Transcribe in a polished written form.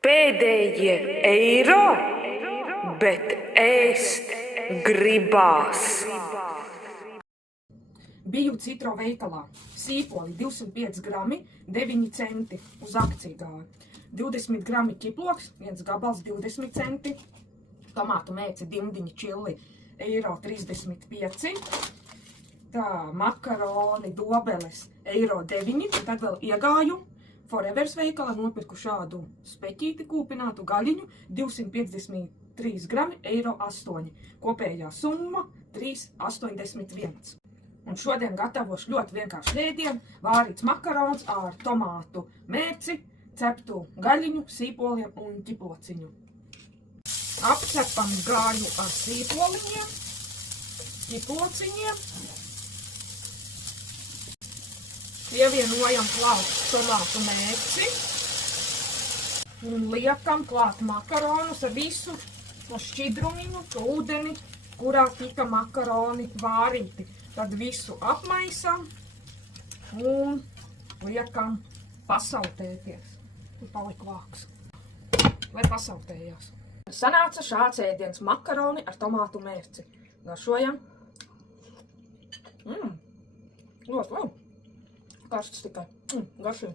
Pēdējie eiro, bet ēst gribās. Biju Citro veikalā. Sīpoli 205 grami, 9 centi uz akciju gāja. 20 grami ķiploks, 1 gabals 20 centi. Tomātu mēci dimdiņi čili €1,35. Tā, makaroni, dobeles €9. Un tad vēl iegāju Forevers veikalā, nopirku šādu speķīti kūpinātu gaļiņu, 253 grami, €8. Kopējā summa 3,81. Un šodien gatavošu ļoti vienkārši ēdienu, vārīts makarons ar tomātu mērci, ceptu gaļiņu, sīpoliem un ķiplociņu. Apcepam gaļu ar sīpoliņiem, ķiplociņiem. Pievienojam klāt tomātu mērci un liekam klāt makaronus ar visu to šķidrumiņu, to ūdeni, kurā tika makaroni vārīti. Tad visu apmaisam un liekam pasautēties. Tur palika vāks, lai pasautējās. Sanāca šāds ēdiens, makaroni ar tomātu mērci. Garšojam. Ļoti labi. Karsts tikai. Garšīgi.